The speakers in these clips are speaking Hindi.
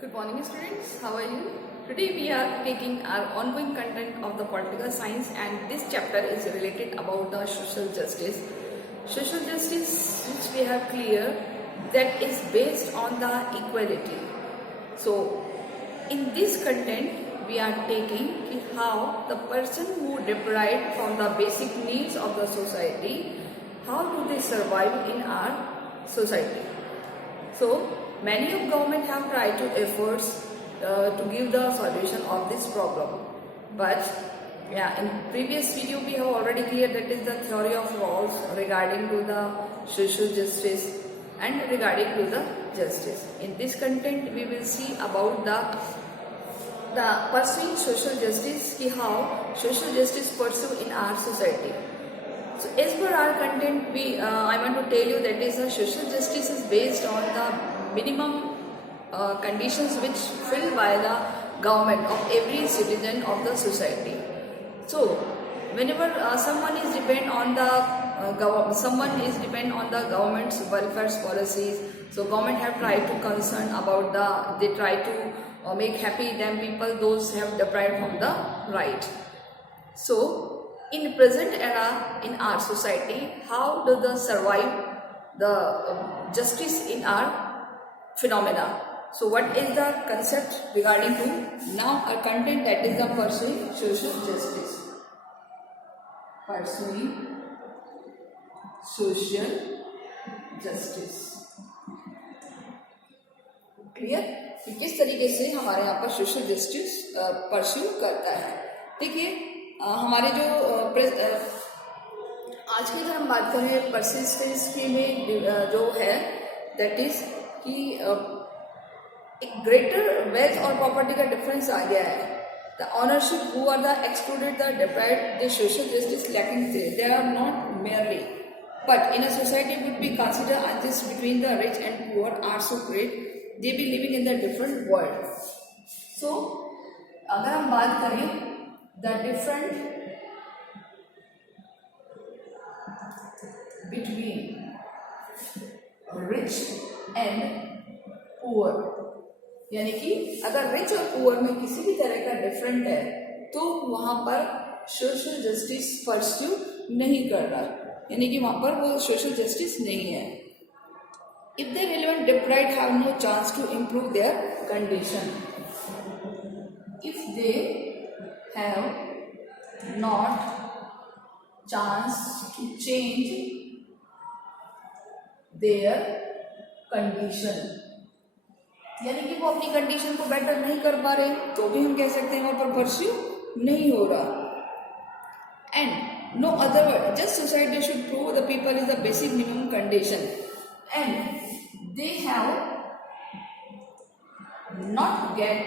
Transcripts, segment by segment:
Good morning students, how are you? Today we are taking our ongoing content of the political science and this chapter is related about the social justice. Social justice which we have clear that is based on the equality. So in this content we are taking how the person who deprived from the basic needs of the society, how do they survive in our society. So many of government have tried to efforts to give the solution of this problem, but in previous video we have already cleared that is the theory of roles regarding to the social justice and regarding to the justice. In this content we will see about the pursuing social justice, how social justice pursue in our society. So as per our content, I want to tell you that is social justice is based on the minimum conditions which filled by the government of every citizen of the society. So whenever someone is depend on the government's welfare policies, so government have tried to concern about they try to make happy them people those have deprived from the right. So in present era in our society, how do they survive the justice in our phenomena? So what is the concept regarding to now our content, that is the pursuing social justice. Pursuing social justice. Clear कि किस तरीके से हमारे यहाँ पर सोशल जस्टिस परस्यू करता है. देखिए हमारे जो आज की अगर हम बात करें परसिस्टेंस के में जो है दैट इज कि एक ग्रेटर वेल्थ और प्रॉपर्टी का डिफरेंस आ गया है. The ownership who are the excluded the deprived the social justice lacking they are not merely but in a society would be consider unjust between the rich and poor are so great they be living in the different world. So अगर हम बात करें the different between rich and poor, यानी कि अगर रिच और पुअर में किसी भी तरह का डिफरेंट है तो वहां पर सोशल जस्टिस परस्यू नहीं कर रहा, यानी कि वहां पर वो सोशल जस्टिस नहीं है. If the relevant deprived have no chance to improve their condition, if they have not chance to change their condition, यानी कि वो अपनी कंडीशन को बेटर नहीं कर पा रहे तो भी हम कह सकते हैं वहां पर परस्यू नहीं हो रहा. And no other word just society should prove the people is the basic minimum condition and they have not get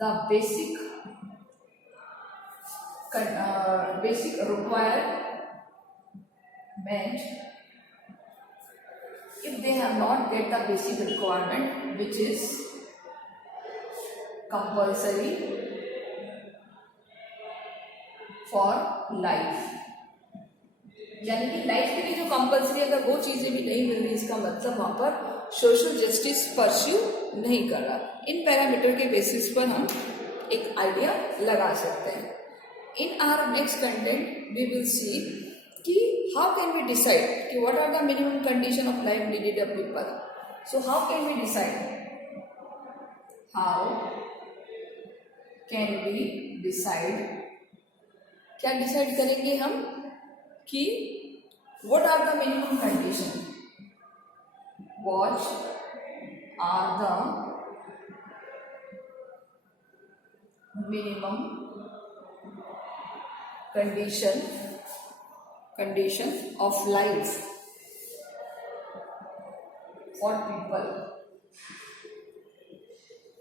the basic requirement. If they have not get the basic requirement which is compulsory for life, यानी कि लाइफ के लिए जो कंपल्सरी अगर वो चीजें भी नहीं मिल रही, इसका मतलब वहां पर सोशल जस्टिस परस्यू नहीं कर रहा. इन पैरामीटर के बेसिस पर हम एक आइडिया लगा सकते हैं. In our next content we will see कि हाउ कैन वी डिसाइड कि what are the minimum condition of life needed of people. So how can we decide क्या डिसाइड करेंगे हम कि what are the minimum condition, what are the minimum condition of life for people,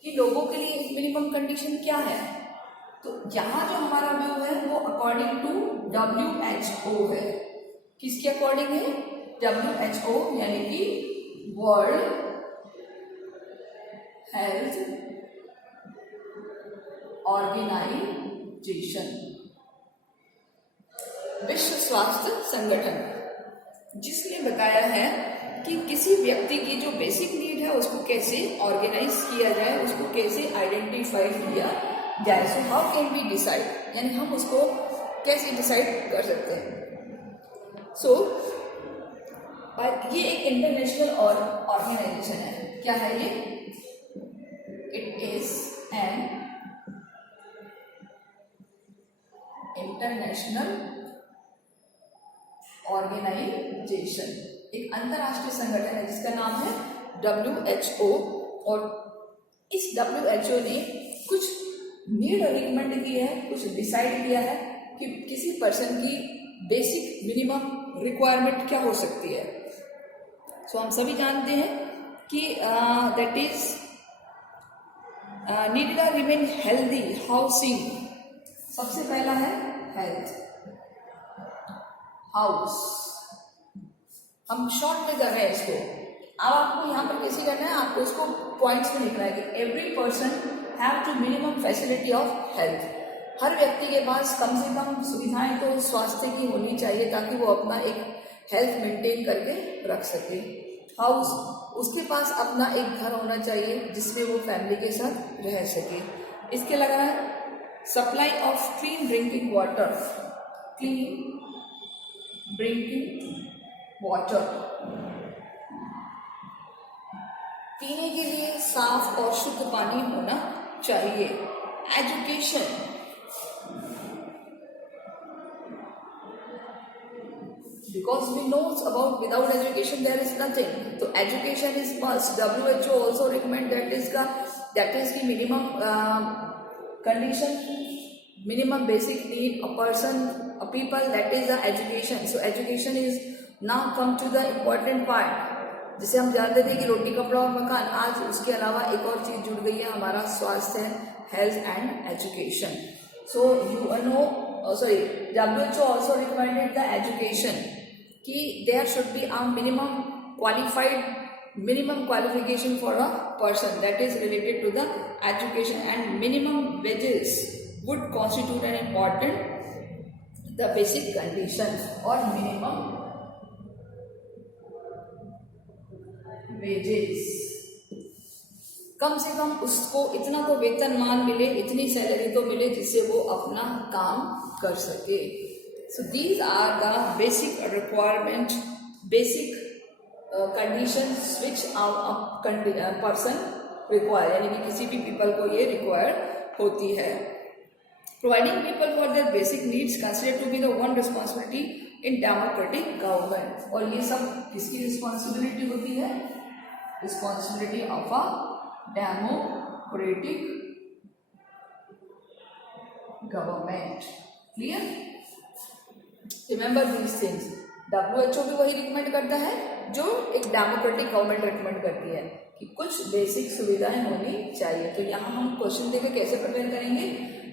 कि लोगों के लिए मिनिमम कंडीशन क्या है. तो यहाँ जो हमारा व्यू है वो अकॉर्डिंग टू WHO है. किसके अकॉर्डिंग है? WHO यानी कि वर्ल्ड हेल्थ ऑर्गेनाइजेशन, विश्व स्वास्थ्य संगठन, जिसने बताया है कि किसी व्यक्ति की जो बेसिक नीड है उसको कैसे ऑर्गेनाइज किया जाए, उसको कैसे आइडेंटिफाई किया जाए। So how can we decide, यानी हम उसको कैसे डिसाइड कर सकते हैं। सो ये एक इंटरनेशनल और ऑर्गेनाइजेशन है। क्या है ये? It is an international organisation, एक अंतरराष्ट्रीय संगठन है जिसका नाम है WHO। और इस WHO ने कुछ नीड और रिकमेंड की है, कुछ डिसाइड किया है कि किसी पर्सन की बेसिक मिनिमम रिक्वायरमेंट क्या हो सकती है। सो हम सभी जानते हैं कि that is needed are remain healthy housing. सबसे पहला है हेल्थ, हाउस, हम शॉर्ट में कर रहे हैं इसको। अब आपको यहाँ पर कैसे करना है, आपको इसको पॉइंट्स में लिखना है कि every person have to minimum facility of health. हर व्यक्ति के पास कम से कम सुविधाएं तो स्वास्थ्य की होनी चाहिए ताकि वो अपना एक हेल्थ मेंटेन करके रख सके। हाउस, उसके पास अपना एक घर होना चाहिए जिसमें वो फैमिली के साथ रह सके। इसके अलावा है supply of clean drinking water, clean drinking water, पीने के लिए साफ और शुद्ध पानी होना चाहिए। Education, because we knows about without education there is nothing, so education is must. WHO also recommend that is the minimum condition, minimum basic need a person, a people, that is the education. So education is now come to the important part, जिसे हम जानते थे कि रोटी कपड़ा और मकान, आज उसके अलावा एक और चीज जुड़ गई है, हमारा स्वास्थ्य, health and education. So you know WHO also recommended the education कि there should be a minimum qualification for a person, that is related to the education, and minimum wages would constitute an important the basic conditions or minimum wages। कम से कम उसको इतना तो वेतनमान मिले, इतनी सैलरी तो मिले जिससे वो अपना काम कर सके। So these are the basic requirement, basic conditions which person require, यानी कि किसी भी पीपल को ये रिक्वायर होती है। Providing people for their basic needs considered to be the one responsibility in democratic government. और ये सब किसकी रिस्पॉन्सिबिलिटी होती है? Responsibility of a democratic government. Clear? Remember these things. WHO भी वही रिकमेंड करता है जो एक डेमोक्रेटिक गवर्नमेंट रिकमेंड करती है कि कुछ बेसिक सुविधाएं होनी चाहिए। तो यहाँ हम क्वेश्चन देखे कैसे प्रिपेयर करेंगे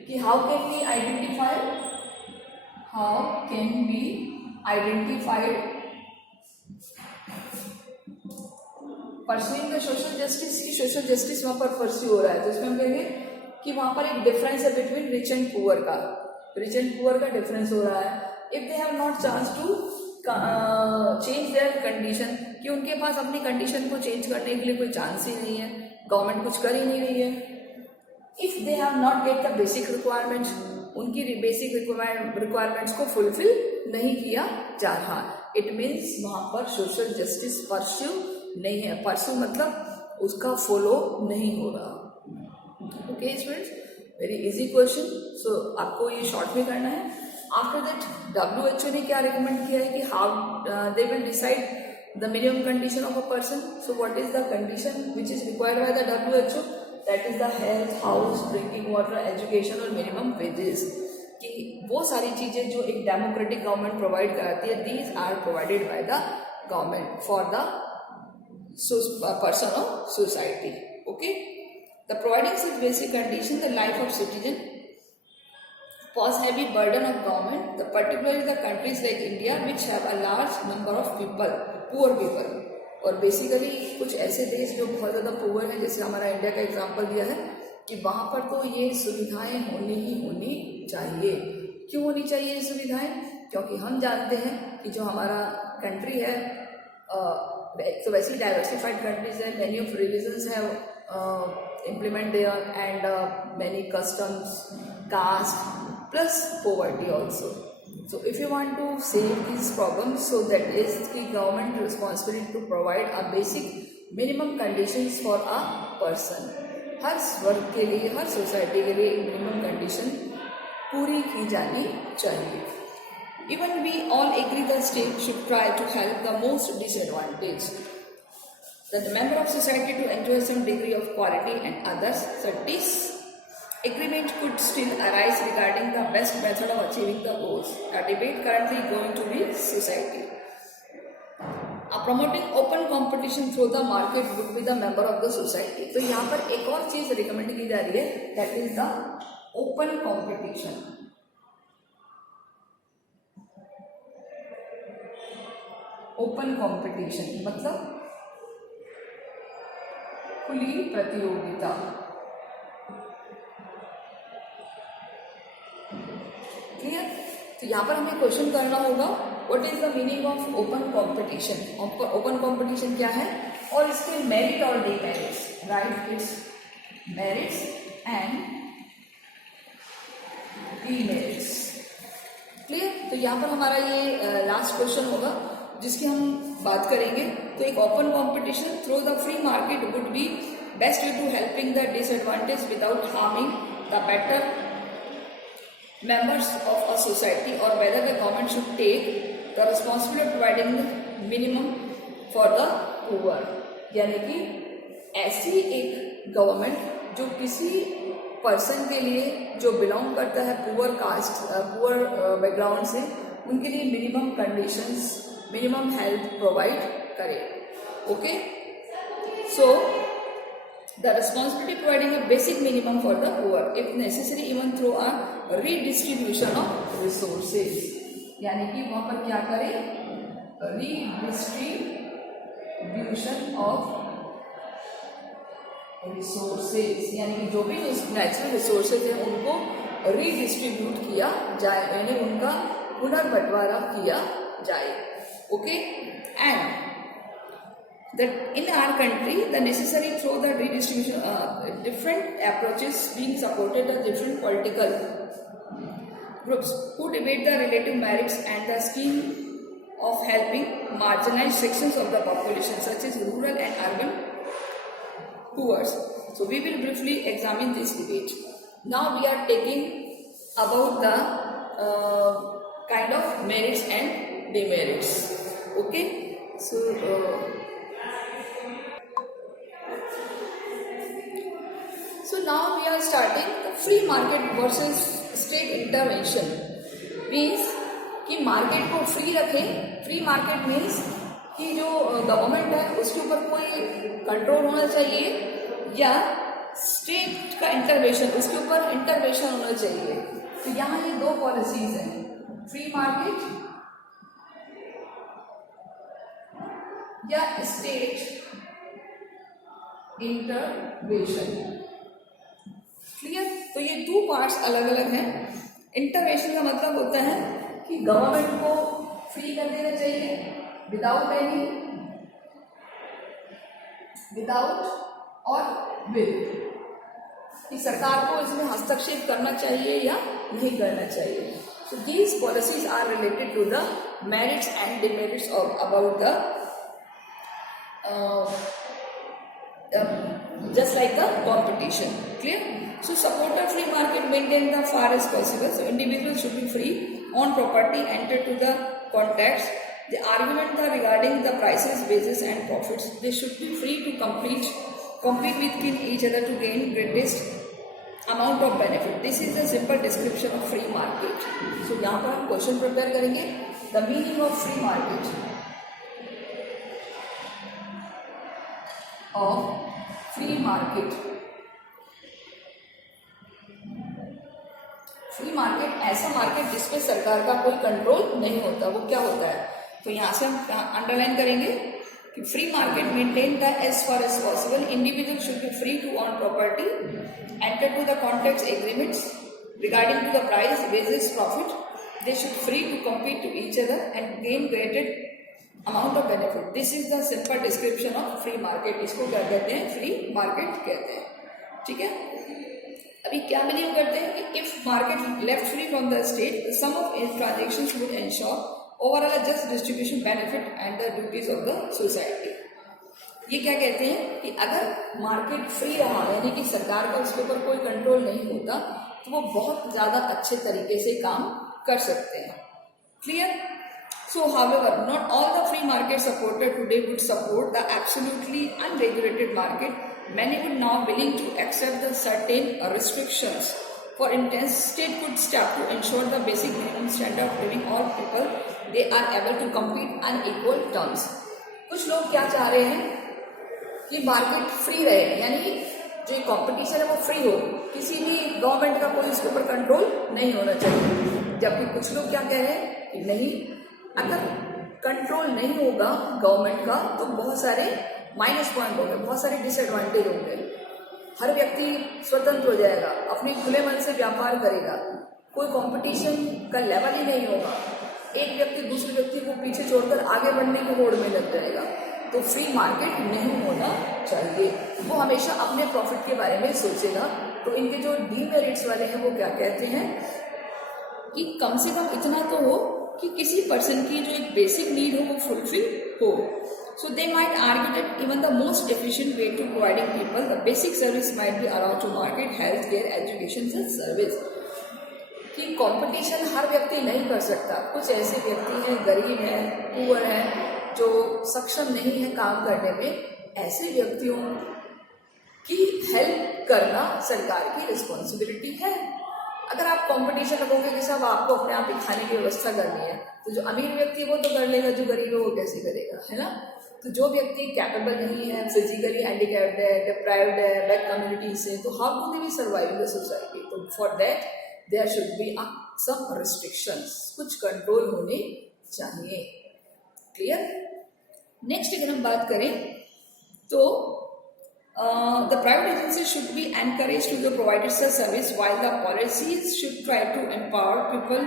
कि how can be identified pursuing the social justice, की सोशल जस्टिस वहां पर परस्यू हो रहा है, तो इसमें हम कहेंगे कि वहां पर एक डिफरेंस है बिटवीन रिच एंड पुअर का, रिच एंड पुअर का डिफरेंस हो रहा है। If they have not chance to change their condition, कि उनके पास अपनी कंडीशन को चेंज करने के लिए कोई चांस ही नहीं है, गवर्नमेंट कुछ कर ही नहीं रही है। If they have not get the basic requirements, उनकी बेसिक रिक्वायरमेंट्स को फुलफिल नहीं किया जा रहा, इट मीन्स वहां पर सोशल जस्टिस परस्यू नहीं है। परस्यू मतलब उसका फॉलो नहीं हो रहा। Okay students, very easy question. So आपको ये शॉर्ट में करना है। आफ्टर दैट WHO ने क्या रिकमेंड किया है कि how they will decide the minimum condition of a person. So what is the condition which is required by the WHO? That is the health, house, drinking water, education और मिनिमम वेजेस। कि वो सारी चीजें जो एक डेमोक्रेटिक गवर्नमेंट प्रोवाइड कराती है, these are provided by the government for the person of society. Okay, the providing such basic condition the life of citizen pose heavy burden of government, the particularly the countries like India which have a large number of people, poor people। और बेसिकली कुछ ऐसे देश जो बहुत ज़्यादा पुअर हैं, जैसे हमारा इंडिया का एग्जांपल दिया है कि वहाँ पर तो ये सुविधाएं होनी चाहिए। क्यों होनी चाहिए ये सुविधाएं? क्योंकि हम जानते हैं कि जो हमारा कंट्री है so basically diversified countries and many of religions have implement there, and many customs, caste, plus poverty also. So if you want to save these problems, so that is the government responsibility to provide a basic minimum conditions for a person. हर वर्ग के लिए, हर सोसाइटी के लिए मिनिमम कंडीशन पूरी की जानी चाहिए. Even we all agree the state should try to help the most disadvantaged, that the member of society to enjoy some degree of quality and others. So this agreement could still arise regarding the best method of achieving the goals. A debate currently going to the society. Promoting open competition through the market would be the member of the society. तो यहाँ पर एक और चीज रिकमेंड की जा रही है, that is the open competition. Open competition मतलब खुली प्रतियोगिता. क्लियर? तो यहाँ पर हमें क्वेश्चन करना होगा, what is the meaning of open competition. Open competition क्या है और इसके मेरिट और demerits. Right, it's merits and demerits. Clear? तो यहाँ पर हमारा ये लास्ट क्वेश्चन होगा जिसकी हम बात करेंगे. तो एक open competition through the free market would be best way to helping the disadvantage without harming the better members of a society, or whether the government should take the responsibility of providing the minimum for the poor. यानी कि ऐसी एक गवर्नमेंट जो किसी पर्सन के लिए जो बिलोंग करता है पुअर कास्ट, पुअर बैकग्राउंड से, उनके लिए minimum conditions, minimum help provide करे. Okay, so the responsibility providing a basic minimum for the poor, if necessary even through a redistribution of resources. यानी कि वहां पर क्या करें, redistribution of resources, यानी कि जो भी नेचुरल रिसोर्सेज है उनको रीडिस्ट्रीब्यूट किया जाए, यानी उनका पुनर्बंटवारा किया जाए. Okay, and that in our country the necessary through the redistribution different approaches being supported by different political groups who debate the relative merits and the scheme of helping marginalized sections of the population such as rural and urban poor. So we will briefly examine this debate. Now we are taking about the kind of merits and demerits. Okay, so so now we are starting the free market versus state intervention. Means कि मार्केट को फ्री रखें. फ्री मार्केट मीन्स कि जो गवर्नमेंट है उसके ऊपर कोई कंट्रोल होना चाहिए, या स्टेट का इंटरवेंशन, उसके ऊपर इंटरवेंशन होना चाहिए. तो यहाँ ये दो पॉलिसीज हैं, फ्री मार्केट या स्टेट इंटरवेंशन. क्लियर? तो ये टू पार्ट्स अलग अलग हैं. इंटरवेंशन का मतलब होता है कि गवर्नमेंट को फ्री कर देना चाहिए विदाउट और विद, कि सरकार को इसमें हस्तक्षेप करना चाहिए या नहीं करना चाहिए. So these policies are related to the merits and demerits of about the just like the competition. Clear? So support the free market, maintain the far as possible. So individuals should be free on property, enter to the context. The argument regarding the prices, wages and profits, they should be free to compete with each other to gain greatest amount of benefit. This is a simple description of free market. So यहाँ पर हम क्वेश्चन प्रिपेयर करेंगे. The meaning of free market. Free market. Free market ऐसा मार्केट जिसपे सरकार का कोई कंट्रोल नहीं होता. वो क्या होता है? तो यहाँ से हम अंडरलाइन करेंगे कि free market maintain the as far as possible. Individual should be free to own property, enter to the contracts agreements regarding to the price, wages, profit. They should free to compete to each other and gain amount of benefit, this is the simple description of free market, इसको क्या कहते हैं, फ्री मार्केट कहते हैं, ठीक है। अभी क्या बिलीव करते हैं कि if market left free from the state, the sum of transactions would ensure overall just distribution benefit and the duties of the society. ये क्या कहते हैं कि अगर मार्केट फ्री रहा, यानी कि सरकार का उसके ऊपर कोई कंट्रोल नहीं होता, तो वो बहुत ज्यादा अच्छे तरीके से काम कर सकते हैं। Clear? So, however, not all the free market supported today would support the absolutely unregulated market. Many would now willing to accept the certain restrictions. For instance, state could step to ensure the basic minimum standard of living all people they are able to compete on equal terms. कुछ लोग क्या चाह रहे हैं कि मार्केट फ्री रहे, यानी जो कंपटीशन है वो फ्री हो, किसी भी गवर्नमेंट का कोई इसके ऊपर कंट्रोल नहीं होना चाहिए। जबकि कुछ लोग क्या कह रहे हैं कि नहीं, अगर कंट्रोल नहीं होगा गवर्नमेंट का तो बहुत सारे माइनस पॉइंट होंगे, बहुत सारे डिसएडवांटेज होंगे। हर व्यक्ति स्वतंत्र हो जाएगा, अपने खुले मन से व्यापार करेगा, कोई कंपटीशन का लेवल ही नहीं होगा, एक व्यक्ति दूसरे व्यक्ति को पीछे छोड़कर आगे बढ़ने की होड़ में लग जाएगा। तो फ्री मार्केट नहीं होना चाहिए, वो हमेशा अपने प्रॉफिट के बारे में सोचेगा। तो इनके जो डीमेरिट्स वाले हैं वो क्या कहते हैं कि कम से कम इतना तो हो कि किसी पर्सन की जो एक बेसिक नीड हो वो फुलफिल हो। So they might argue that even the most efficient way to providing people the basic service might be allowed to market health care education and service. कि कंपटीशन हर व्यक्ति नहीं कर सकता, कुछ ऐसे व्यक्ति हैं, गरीब हैं, पुअर हैं, जो सक्षम नहीं है काम करने में, ऐसे व्यक्तियों की हेल्प करना सरकार की रिस्पॉन्सिबिलिटी है। अगर आप कंपटीशन रखोगे कि सब आपको अपने आप ही खाने की व्यवस्था करनी है, तो जो अमीर व्यक्ति है वो तो कर लेगा, जो गरीब है वो कैसे करेगा, है ना। तो जो व्यक्ति कैपेबल नहीं है, फिजिकली हैंडीकैप्ड है, डिप्राइव्ड है, बैक कम्युनिटी से, तो how do they be survive in the society. तो for that there should be some restrictions, कुछ कंट्रोल होने चाहिए। क्लियर? नेक्स्ट अगर हम बात करें तो the private agencies should be encouraged to provide such service, while the policies should try to empower people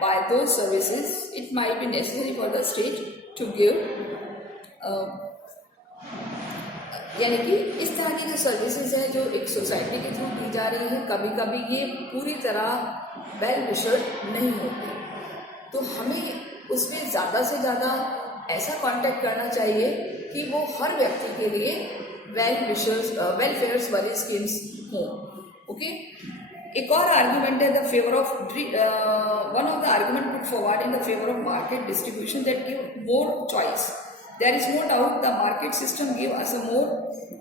by those services. It might be necessary for the state to give यानी कि इस तरह की जो सर्विसेज है जो एक सोसाइटी के थ्रू दी जा रही है, कभी कभी ये पूरी तरह वेल विशर्ड नहीं होती, तो हमें उसमें ज़्यादा से ज़्यादा ऐसा कॉन्टेक्ट करना चाहिए कि वो हर व्यक्ति के लिए वेलफेयर्स वाली स्कीम्स हों। ओके, एक और आर्ग्यूमेंट है the favour of one of the argument put forward in the favour of market distribution that give more choice. There is no doubt the market system give us more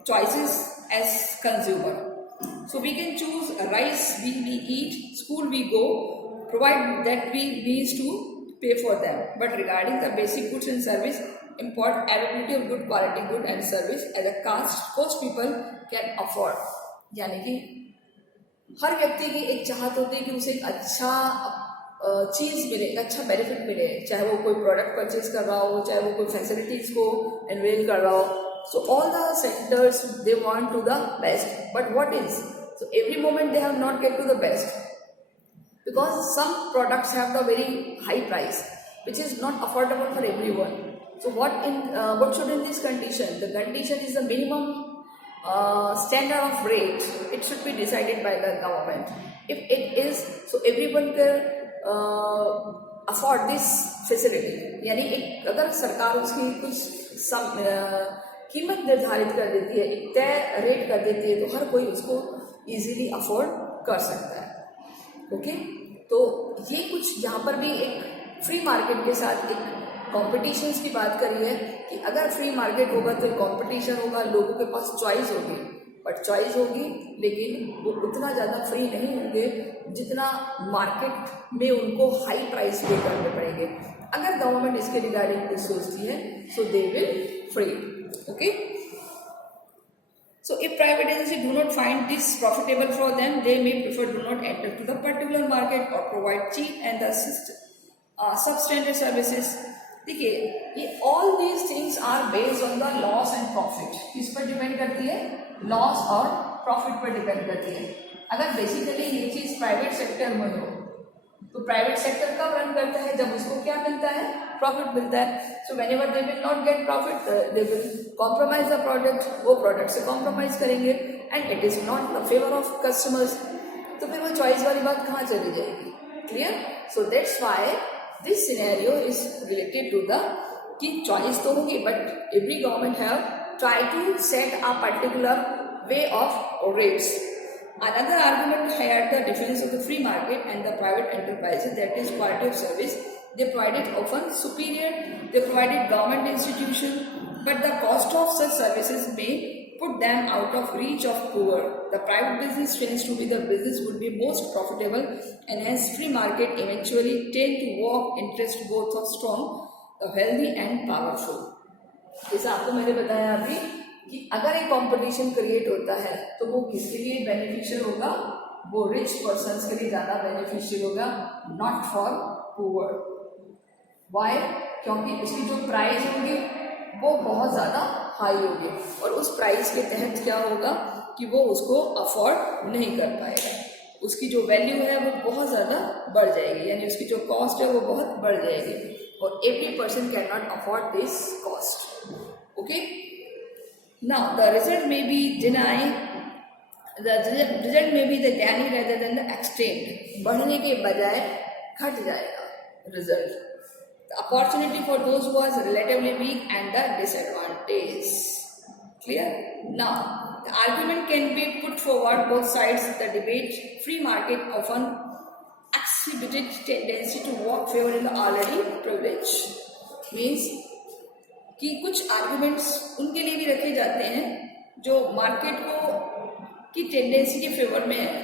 choices as consumer, so we can choose rice we eat, school we go, provide that we needs to pay for them. But regarding the basic goods and service, import availability of good quality good and service at a cost people can afford. यानी कि हर व्यक्ति की एक चाहत होती है कि उसे एक अच्छा चीज मिले, एक अच्छा बेनिफिट मिले, चाहे वो कोई प्रोडक्ट परचेज कर रहा हो, चाहे वो कोई फैसिलिटीज को अवेल कर रहा हो। So all the centers they want to the best, but what is, so every moment they have not get to the best, because some products have the very high price which is not affordable for everyone. So what should in this condition, the condition is the minimum standard of rate, it should be decided by the government. If it is, so everyone can afford this facility, यानी एक अगर सरकार उसकी कुछ कीमत निर्धारित कर देती है, एक तय रेट कर देती है, तो हर कोई उसको इजीली अफोर्ड कर सकता है। ओके, तो ये कुछ यहाँ पर भी एक फ्री मार्केट के साथ एक कॉम्पिटिशन्स की बात करी है कि अगर फ्री मार्केट होगा तो कॉम्पिटिशन होगा, लोगों के पास चॉइस होगी, बट चॉइस होगी लेकिन वो उतना ज़्यादा फ्री नहीं होंगे जितना मार्केट में उनको हाई प्राइस पे करने पड़ेंगे। अगर गवर्नमेंट इसके रिगार्डिंग कुछ सोचती है, so they will free. Okay, so if private agencies do not find this profitable for them, they may prefer do not enter to the particular market or provide cheap and the substandard services. देखिए, ये all these things are based on the loss and profit. किस पर डिपेंड करती है? लॉस और प्रॉफिट पर डिपेंड करती है। अगर बेसिकली ये चीज प्राइवेट सेक्टर में हो तो प्राइवेट सेक्टर कब रन करता है? जब उसको क्या मिलता है? प्रॉफिट मिलता है. So whenever they will not get profit they will compromise the product, वो प्रोडक्ट से कॉम्प्रोमाइज करेंगे and it is not the favour of customers. तो फिर वो चॉइस वाली बात कहाँ चली जाएगी? Clear? So that's why this scenario is related to the कि चॉइस तो होगी but every government have try to set a particular way of rates. Another argument here the difference of the free market and the private enterprises, that is quality of service. They provided often superior, they provided government institution, but the cost of such services may put them out of reach of poor. The private business tends to be the business would be most profitable, and hence free market eventually tend to walk interest both of strong, the healthy and powerful. जैसा आपको मैंने बताया अभी कि अगर एक कंपटीशन क्रिएट होता है तो वो किसके लिए बेनिफिशियल होगा? वो रिच पर्सन्स के लिए ज़्यादा बेनिफिशियल होगा, नॉट फॉर पुअर. वाई? क्योंकि उसकी जो प्राइस होगी वो बहुत ज़्यादा हाई होगी और उस प्राइस के तहत क्या होगा कि वो उसको अफोर्ड नहीं कर पाएगा. उसकी जो वैल्यू है वो बहुत ज़्यादा बढ़ जाएगी, यानी उसकी जो कॉस्ट है वो बहुत बढ़ जाएगी और every person can not afford this cost. Okay. Now the result may be deny, the result may be the gain rather than the extent. बढ़ने के बजाय घट जाएगा result. The opportunity for those who was relatively weak and the disadvantage. Clear? Now the argument can be put forward both sides. The debate free market often exhibited tendency to walk favor in the already privileged. Means कि कुछ आर्ग्यूमेंट्स उनके लिए भी रखे जाते हैं जो मार्केट को की टेंडेंसी के फेवर में है.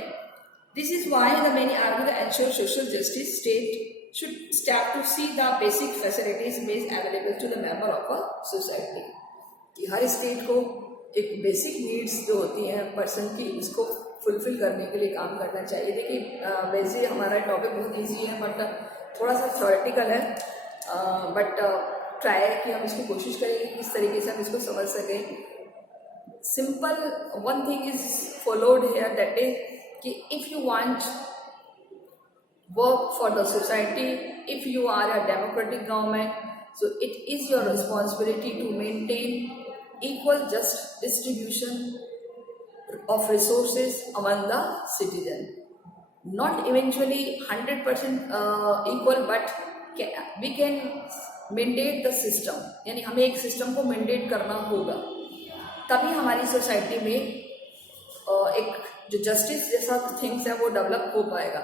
This is why the many argue the ensure social justice state should start to see the basic facilities made available to the member of a society. कि हर स्टेट को एक बेसिक नीड्स जो होती हैं पर्सन की, इसको फुलफिल करने के लिए काम करना चाहिए. देखिए वैसे हमारा टॉपिक बहुत ईजी है बट थोड़ा सा थ्योरेटिकल है, बट ट्राई कि हम इसकी कोशिश करेंगे किस तरीके से हम इसको समझ सकें. Simple one thing is followed here, that is कि if you want work for the society, if you are a democratic government, so it is your responsibility to maintain equal just distribution of resources among the citizen. Not eventually 100% equal, but we can maintain the system. यानी हमें एक सिस्टम को मेंटेन करना होगा, तभी हमारी सोसाइटी में एक जो जस्टिस जैसा थिंग्स है वो डेवलप हो पाएगा.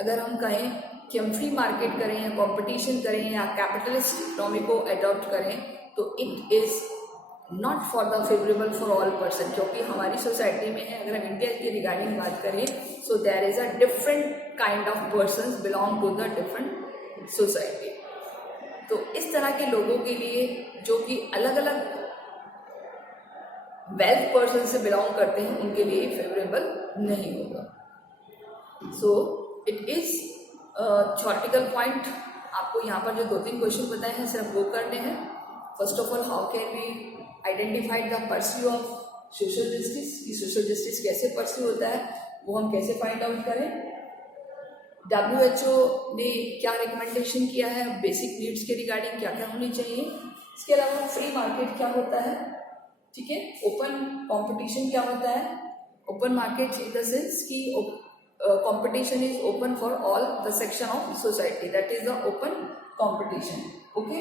अगर हम कहें कि हम फ्री मार्केट करें या कंपटीशन करें या कैपिटलिस्ट इकोनॉमी को अडॉप्ट करें तो it is not for the favourable for all person. क्योंकि हमारी सोसाइटी में है, अगर हम इंडिया की रिगार्डिंग बात करें, so there is a different kind of persons belong to the different society. तो इस तरह के लोगों के लिए जो कि अलग अलग वेल्थ पर्सन से बिलोंग करते हैं उनके लिए फेवरेबल नहीं होगा. सो इट इज थ्योरेटिकल पॉइंट. आपको यहाँ पर जो 2-3 क्वेश्चन बताए हैं सिर्फ वो करने हैं. First of all, how can we identify the pursue of social justice, कि सोशल जस्टिस कैसे परस्यू होता है वो हम कैसे फाइंड आउट करें. WHO ने क्या रिकमेंडेशन किया है बेसिक नीड्स के रिगार्डिंग, क्या क्या होनी चाहिए. इसके अलावा फ्री मार्केट क्या होता है, ठीक है. ओपन कंपटीशन क्या होता है. Open market in the sense कि competition is open for all the section of society, that is the open competition. Okay.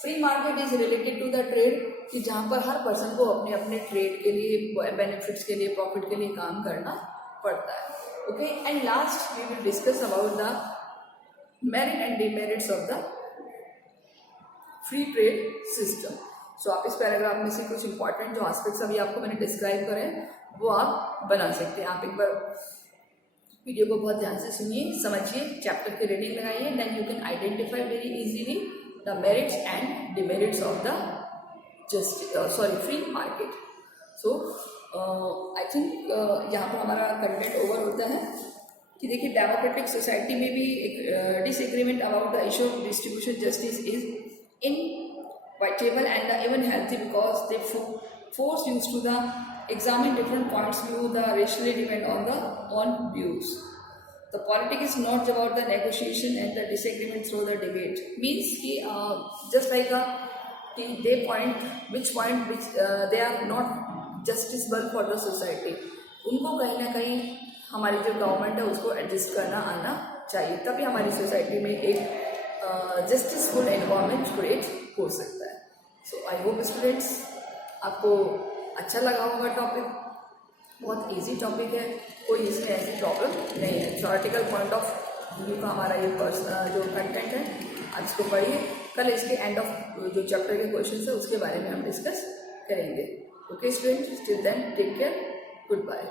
Free market is related to the trade, कि जहाँ पर हर पर्सन को अपने अपने ट्रेड के लिए, बेनिफिट्स के लिए, प्रॉफिट के लिए काम करना पड़ता है. Okay. And last we will discuss about the merit and demerits of the free trade system. So आप इस पैराग्राफ में से कुछ इंपॉर्टेंट जो एस्पेक्ट्स अभी आपको मैंने डिस्क्राइब करे वो आप बना सकते हैं. आप एक बार वीडियो को बहुत ध्यान से सुनिए, समझिए, चैप्टर की रीडिंग लगाइए, then you can identify very easily the merits and demerits of the free market. So I think यहाँ पर हमारा कंटेंट ओवर होता है कि देखिए डेमोक्रेटिक सोसाइटी में भी एक disagreement about the issue of distribution justice is inevitable and even healthy because they force you to the examine different points view the rationally depend on the on views. The politics is not about the negotiation and the disagreement through the debate. Means कि just like they point which they are not justiciable for the society. उनको कहीं ना कहीं हमारी जो गवर्नमेंट है उसको एडजस्ट करना आना चाहिए, तभी हमारी सोसाइटी में एक जस्टिसफुल एनवायरनमेंट क्रिएट हो सकता है. सो आई होप स्टूडेंट्स आपको अच्छा लगा होगा टॉपिक. बहुत इजी टॉपिक है, कोई इसमें ऐसी प्रॉब्लम नहीं है. थ्योरेटिकल पॉइंट ऑफ व्यू का हमारा ये जो कंटेंट है आज इसको पढ़िए. कल इसके एंड ऑफ जो चैप्टर के क्वेश्चन है उसके बारे में हम डिस्कस करेंगे. Okay students, till then take care, good bye.